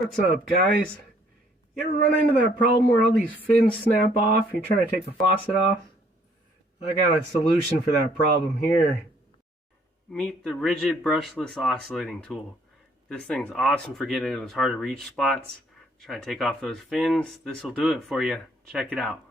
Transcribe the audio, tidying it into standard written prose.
What's up, guys? You ever run into that problem where all these fins snap off? You're trying to take the faucet off? I got a solution for that problem here. Meet the RIDGID Brushless Oscillating tool. This thing's awesome for getting in those hard to reach spots. Try to take off those fins. This will do it for you. Check it out.